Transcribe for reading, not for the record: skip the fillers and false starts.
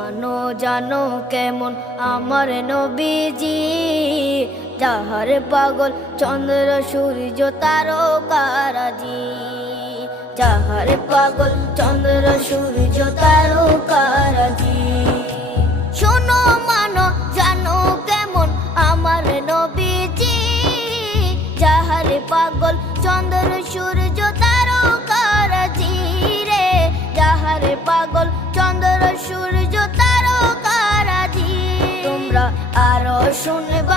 মানো জানো কেমন আমার নবীজি, যাহার পাগল চন্দ্র সূর্য তারকারাজি, যাহার পাগল চন্দ্র সূর্য তারকারাজি। শোনো মানো জানো কেমন আমার নবীজি, যাহার পাগল চন্দ্র সূর্য তারকারাজি রে, যাহার পাগল চন্দ্র সূর্য তারকারাজি। তোমরা আরো শুনবে